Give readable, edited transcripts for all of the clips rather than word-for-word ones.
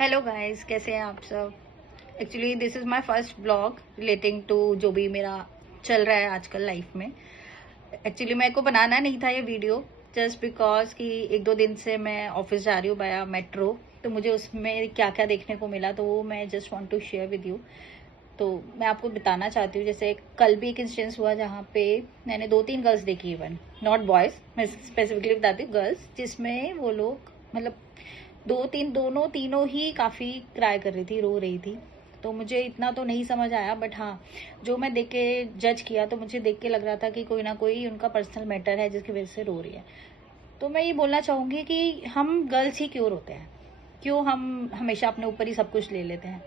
Hello guys, कैसे हैं आप सब। Actually this is my first blog relating to जो भी मेरा चल रहा है आजकल लाइफ में। एक्चुअली मेरे को बनाना नहीं था ये वीडियो, जस्ट बिकॉज कि एक दो दिन से मैं ऑफिस जा रही हूँ बाया मेट्रो, तो मुझे उसमें क्या क्या देखने को मिला तो वो मैं just want to share with you. तो मैं आपको बताना चाहती हूँ, जैसे कल भी एक इंसिडेंस हुआ जहाँ पे मैंने 2-3 गर्ल्स देखी, इवन नॉट बॉयज, मैं स्पेसिफिकली बताती हूँ गर्ल्स, जिसमें वो लोग मतलब दोनों तीनों ही काफी क्राई कर रही थी, रो रही थी। तो मुझे इतना तो नहीं समझ आया, बट हाँ, जो मैं देख के जज किया तो मुझे देख के लग रहा था कि कोई ना कोई उनका पर्सनल मैटर है जिसकी वजह से रो रही है। तो मैं ये बोलना चाहूंगी कि हम गर्ल्स ही क्यों रोते हैं, क्यों हम हमेशा अपने ऊपर ही सब कुछ ले लेते हैं।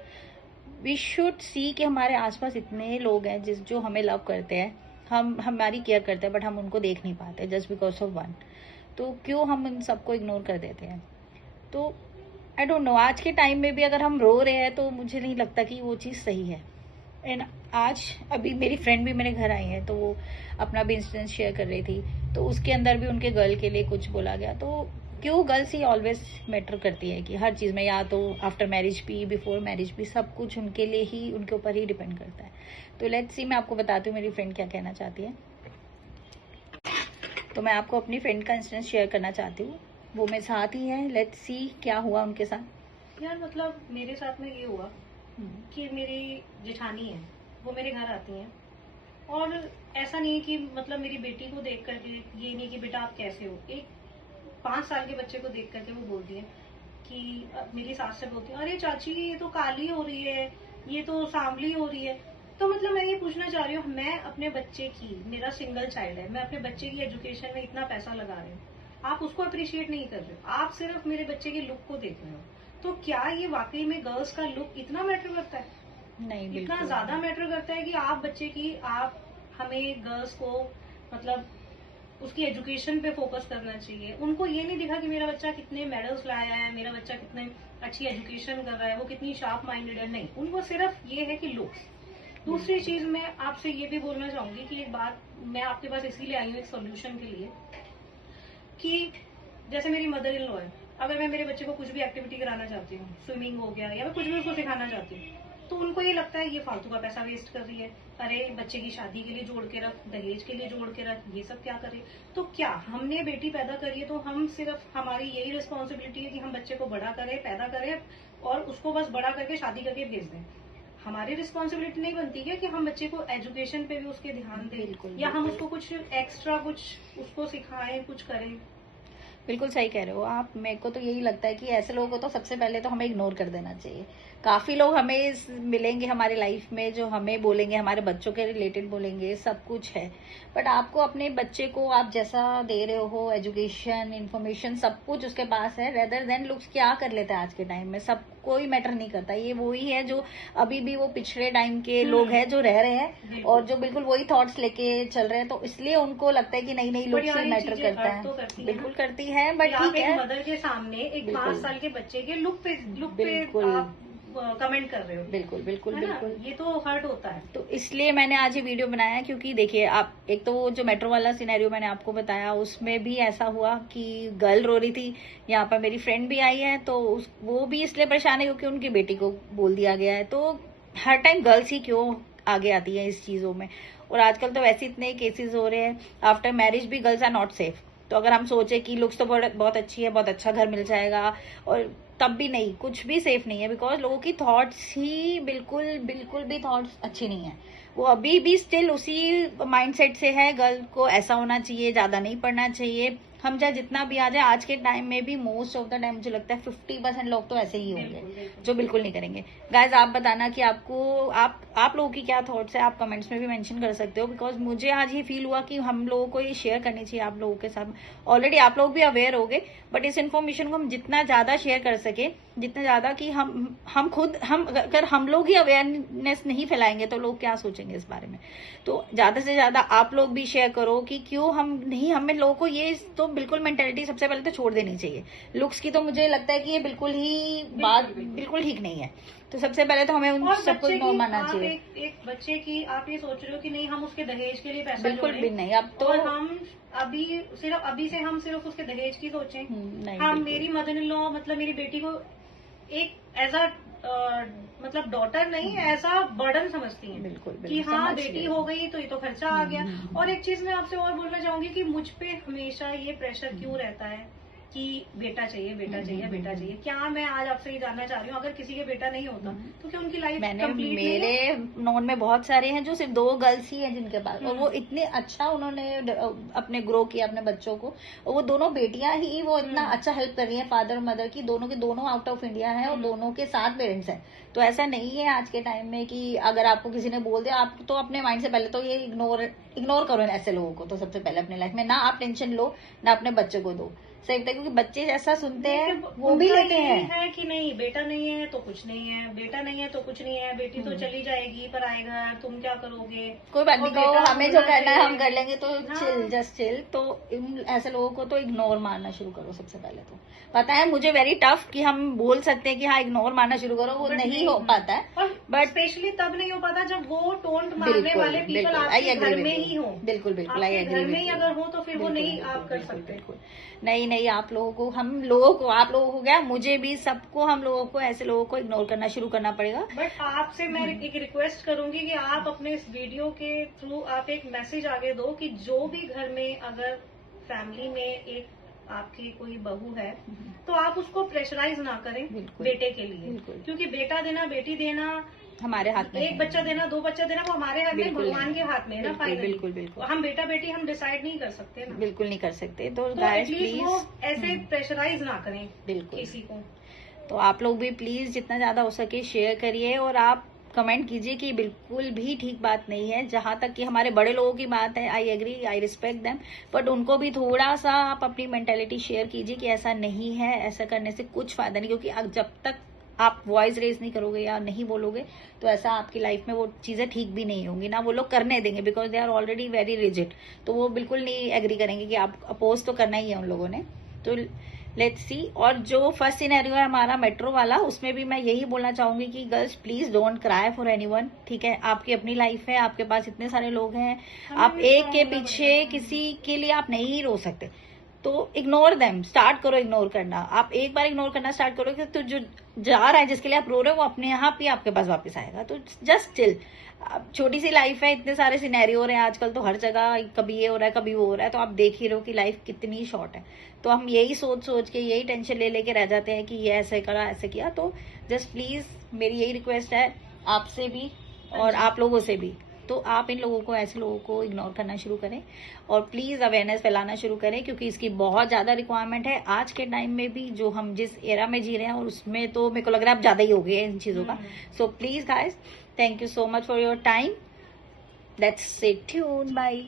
वी शुड सी कि हमारे आसपास इतने लोग हैं जो हमें लव करते हैं, हम हमारी केयर करते हैं, बट हम उनको देख नहीं पाते जस्ट बिकॉज ऑफ वन। तो क्यों हम इन सबको इग्नोर कर देते हैं। तो आई डोंट नो, आज के टाइम में भी अगर हम रो रहे हैं तो मुझे नहीं लगता कि वो चीज़ सही है। एंड आज अभी मेरी फ्रेंड भी मेरे घर आई है, तो वो अपना भी इंसिडेंस शेयर कर रही थी, तो उसके अंदर भी उनके गर्ल के लिए कुछ बोला गया। तो क्यों गर्ल्स ही ऑलवेज मैटर करती है कि हर चीज़ में, या तो आफ्टर मैरिज भी बिफोर मैरिज भी, सब कुछ उनके लिए ही, उनके ऊपर ही डिपेंड करता है। तो लेट्स सी, मैं आपको बताती हूँ मेरी फ्रेंड क्या कहना चाहती है। तो मैं आपको अपनी फ्रेंड का इंसिडेंस शेयर करना चाहती हूँ, वो मेरे साथ ही है। लेट्स सी क्या हुआ उनके साथ। यार मतलब मेरे साथ में ये हुआ कि मेरी जेठानी है, वो मेरे घर आती हैं और ऐसा नहीं है कि मतलब मेरी बेटी को देख करके, ये नहीं कि बेटा आप कैसे हो, एक 5 साल के बच्चे को देख करके वो बोलती है कि मेरी सास से बोलती है, अरे चाची ये तो काली हो रही है, ये तो सांवली हो रही है। तो मतलब मैं ये पूछना चाह रही हूँ, मैं अपने बच्चे की, मेरा सिंगल चाइल्ड है, मैं अपने बच्चे की एजुकेशन में इतना पैसा लगा रही हूँ, आप उसको अप्रिशिएट नहीं कर रहे हो, आप सिर्फ मेरे बच्चे के लुक को देख रहे हो। तो क्या ये वाकई में गर्ल्स का लुक इतना मैटर करता है? नहीं, इतना बिल्कुल ज्यादा मैटर करता है कि आप बच्चे की, आप हमें गर्ल्स को मतलब उसकी एजुकेशन पे फोकस करना चाहिए। उनको ये नहीं दिखा कि मेरा बच्चा कितने मेडल्स लाया है, मेरा बच्चा कितने अच्छी एजुकेशन कर रहा है, वो कितनी शार्प माइंडेड है, नहीं, उनको सिर्फ ये है कि लुक्स। दूसरी चीज मैं आपसे ये भी बोलना चाहूंगी कि एक बात, मैं आपके पास इसीलिए आई हूँ एक सोल्यूशन के लिए, कि जैसे मेरी मदर इन लॉ है, अगर मैं मेरे बच्चे को कुछ भी एक्टिविटी कराना चाहती हूँ, स्विमिंग हो गया या मैं कुछ भी उसको सिखाना चाहती हूँ, तो उनको ये लगता है ये फालतू का पैसा वेस्ट कर रही है, अरे बच्चे की शादी के लिए जोड़ के रख, दहेज के लिए जोड़ के रख, ये सब क्या करे। तो क्या हमने बेटी पैदा करी है तो हम सिर्फ, हमारी यही रिस्पॉन्सिबिलिटी है कि हम बच्चे को बड़ा करें, पैदा करें और उसको बस बड़ा करके शादी करके भेज दें? हमारी रिस्पॉन्सिबिलिटी नहीं बनती है कि हम बच्चे को एजुकेशन पे भी उसके ध्यान दें, या हम उसको कुछ एक्स्ट्रा कुछ उसको सिखाएं, कुछ करें? बिल्कुल सही कह रहे हो आप। मेरे को तो यही लगता है कि ऐसे लोगों को तो सबसे पहले तो हमें इग्नोर कर देना चाहिए। काफी लोग हमें मिलेंगे हमारी लाइफ में जो हमें बोलेंगे, हमारे बच्चों के रिलेटेड बोलेंगे, सब कुछ है, बट आपको अपने बच्चे को आप जैसा दे रहे हो, एजुकेशन, इंफॉर्मेशन, सब कुछ उसके पास है, रेदर देन लुक्स। क्या कर लेता है आज के टाइम में, सब कोई मैटर नहीं करता। ये वही है जो अभी भी वो पिछड़े टाइम के लोग हैं जो रह रहे हैं और जो बिल्कुल वही थॉट्स लेके चल रहे हैं, तो इसलिए उनको लगता है कि नहीं लुक से मैटर करता है। तो करती बिल्कुल करती है, बट ठीक है। मदर के सामने एक 5 साल के बच्चे के लुक पे बिल्कुल आप कमेंट कर रहे हो, बिल्कुल बिल्कुल बिल्कुल। ये तो हर्ट होता है। तो इसलिए मैंने आज ये वीडियो बनाया, क्योंकि देखिए आप, एक तो वो जो मेट्रो वाला सिनेरियो मैंने आपको बताया, उसमें भी ऐसा हुआ कि गर्ल रो रही थी। यहाँ पर मेरी फ्रेंड भी आई है, तो वो भी इसलिए परेशान है क्योंकि उनकी बेटी को बोल दिया गया है। तो हर टाइम गर्ल्स ही क्यों आगे आती है इस चीजों में। और आजकल तो वैसे इतने केसेस हो रहे हैं, आफ्टर मैरिज भी गर्ल्स आर नॉट सेफ। तो अगर हम सोचे कि लुक्स तो बहुत अच्छी है, बहुत अच्छा घर मिल जाएगा, और तब भी नहीं, कुछ भी सेफ नहीं है, बिकॉज लोगों की थॉट्स ही बिल्कुल बिल्कुल भी थॉट्स अच्छी नहीं है। वो अभी भी स्टिल उसी माइंडसेट से है, गर्ल को ऐसा होना चाहिए, ज्यादा नहीं पढ़ना चाहिए। हम चाहे जितना भी आ जाए, आज के टाइम में भी मोस्ट ऑफ द टाइम मुझे लगता है 50% लोग तो ऐसे ही होंगे जो बिल्कुल नहीं करेंगे। गाइज आप बताना कि आपको, आप लोगों की क्या थॉट्स है, आप कमेंट्स में भी मेंशन कर सकते हो, बिकॉज मुझे आज ये फील हुआ कि हम लोगों को ये शेयर करनी चाहिए आप लोगों के साथ। ऑलरेडी आप लोग भी अवेयर हो गए, बट इस इन्फॉर्मेशन को हम जितना ज्यादा शेयर कर सके, जितना ज्यादा कि हम खुद, हम अगर हम लोग ही अवेयरनेस नहीं फैलाएंगे तो लोग क्या सोचेंगे इस बारे में। तो ज्यादा से ज्यादा आप लोग भी शेयर करो कि क्यों हम नहीं, हमें लोगों को ये तो बिल्कुल मेंटेलिटी सबसे पहले तो छोड़ देनी चाहिए। लुक्स की तो मुझे लगता है कि ये बिल्कुल ही बात बिल्कुल ठीक नहीं है। तो सबसे पहले तो हमें उन सबको इग्नोर मानना चाहिए। एक बच्चे की आप ये सोच रहे हो कि नहीं हम उसके दहेज के लिए पैसा बिल्कुल भी नहीं। अब तो और हम अभी से हम सिर्फ उसके दहेज की सोचें। नहीं, हम, बिल्कुल मेरी मदर इन लॉ मतलब मेरी बेटी को एक एज अ मतलब डॉटर नहीं, एज अ बर्डन समझती हैं। बिल्कुल कि हाँ समझ बेटी गई। हो गई तो ये तो खर्चा आ गया। हम्म। और एक चीज मैं आपसे और बोलना चाहूंगी कि मुझ पे हमेशा ये प्रेशर क्यों रहता है कि बेटा चाहिए, बेटा चाहिए, बेटा चाहिए। क्या मैं आज आपसे ये जानना चाह रही हूँ, अगर किसी के बेटा नहीं होता तो क्या उनकी लाइफ मैंने कंप्लीट नहीं मेरे है? नॉन में बहुत सारे हैं जो सिर्फ 2 गर्ल्स ही हैं जिनके पास, और वो इतने अच्छा उन्होंने अपने ग्रो किया अपने बच्चों को, और वो दोनों बेटियां ही वो इतना अच्छा हेल्प कर रही हैं फादर और मदर की, दोनों के दोनों आउट ऑफ इंडिया हैं और दोनों के साथ पेरेंट्स हैं। तो ऐसा नहीं है आज के टाइम में कि अगर आपको किसी ने बोल दिया, आप तो अपने माइंड से पहले तो ये इग्नोर करो ऐसे लोगों को। तो सबसे पहले अपने लाइफ में ना आप टेंशन लो, ना अपने बच्चे को दो। सही है, क्योंकि बच्चे जैसा सुनते हैं वो भी उनका लेते यही हैं। है कि नहीं बेटा नहीं है तो कुछ नहीं है, बेटा नहीं है तो कुछ नहीं है, बेटी तो चली जाएगी पर आएगा, तुम क्या करोगे? कोई बात और नहीं, कहो बेटा हमें जो होना करना है हम चाहिए। कर लेंगे, तो हाँ। Chill, just chill. तो ऐसे लोगों को तो इग्नोर मारना शुरू करो सबसे पहले। तो पता है मुझे वेरी टफ कि हम बोल सकते हैं कि हाँ इग्नोर मारना शुरू करो, वो But नहीं हो पाता है। और बट स्पेशली तब नहीं हो पाता जब वो टोंट मारने बिल्कुल वाले पीपल बिल्कुल, आई आपके एग्री घर विद में यू। ही हो। बिल्कुल बिल्कुल, आई आपके एग्री घर में विद ही यू। अगर हो तो फिर वो बिल्कुल नहीं बिल्कुल आप कर बिल्कुल सकते। बिल्कुल। नहीं आप लोगों को, हम लोगों को, आप लोगों को क्या, मुझे भी, सबको, हम लोगों को ऐसे लोगों को इग्नोर करना शुरू करना पड़ेगा। बट आपसे मैं एक रिक्वेस्ट करूंगी कि आप अपने इस वीडियो के थ्रू आप एक मैसेज आगे दो कि जो भी घर में अगर फैमिली में एक आपकी कोई बहू है तो आप उसको प्रेशराइज ना करें बिल्कुल, बेटे के लिए। बिल्कुल। क्योंकि बेटा देना, बेटी देना, हमारे हाथ में एक है। बच्चा देना, 2 बच्चा देना, वो हमारे हाथ में, बिल्कुल भगवान नहीं के हाथ में है ना बिल्कुल फाइनली। बिल्कुल बिल्कुल हम बेटा बेटी हम डिसाइड नहीं कर सकते ना। बिल्कुल नहीं कर सकते। तो तो गाइस एटलीस्ट प्लीज, वो ऐसे प्रेशराइज ना करें बिल्कुल। किसी को। तो आप लोग भी प्लीज जितना ज्यादा हो सके शेयर करिए, और आप कमेंट कीजिए कि बिल्कुल भी ठीक बात नहीं है। जहां तक कि हमारे बड़े लोगों की बात है, I agree, I respect them, but उनको भी थोड़ा सा आप अपनी मेंटेलिटी शेयर कीजिए कि ऐसा नहीं है, ऐसा करने से कुछ फायदा नहीं। क्योंकि जब तक आप वॉइस रेज नहीं करोगे या नहीं बोलोगे, तो ऐसा आपकी लाइफ में वो चीजें ठीक भी नहीं होंगी ना वो लोग करने देंगे, because they are already very rigid. तो वो बिल्कुल नहीं एग्री करेंगे कि आप अपोज तो करना ही है उन लोगों ने। तो लेट्स सी। और जो फर्स्ट सिनेरियो है हमारा मेट्रो वाला, उसमें भी मैं यही बोलना चाहूंगी कि girls please don't cry for anyone. ठीक है, आपकी अपनी लाइफ है, आपके पास इतने सारे लोग हैं, आप एक के पीछे किसी के लिए आप नहीं रो सकते। तो इग्नोर देम, स्टार्ट करो इग्नोर करना। आप एक बार इग्नोर करना स्टार्ट करोगे तो जो जा रहा है, जिसके लिए आप रो रहे हो, वो अपने आप ही आपके पास वापस आएगा। तो जस्ट चिल। छोटी सी लाइफ है, इतने सारे सिनेरियो हो रहे हैं आजकल, तो हर जगह कभी ये हो रहा है कभी वो हो रहा है। तो आप देख ही रहे हो कि लाइफ कितनी शॉर्ट है। तो हम यही सोच सोच के, यही टेंशन ले लेके रह जाते हैं कि ये ऐसे करा, ऐसे किया। तो जस्ट प्लीज मेरी यही रिक्वेस्ट है आपसे भी और आप लोगों से भी, तो आप इन लोगों को, ऐसे लोगों को इग्नोर करना शुरू करें, और प्लीज अवेयरनेस फैलाना शुरू करें, क्योंकि इसकी बहुत ज्यादा रिक्वायरमेंट है आज के टाइम में भी, जो हम जिस एरा में जी रहे हैं, और उसमें तो मेरे को लग रहा है अब ज्यादा ही हो गया है इन चीजों का। So please guys, thank you so much for your time. Let's stay tuned, bye.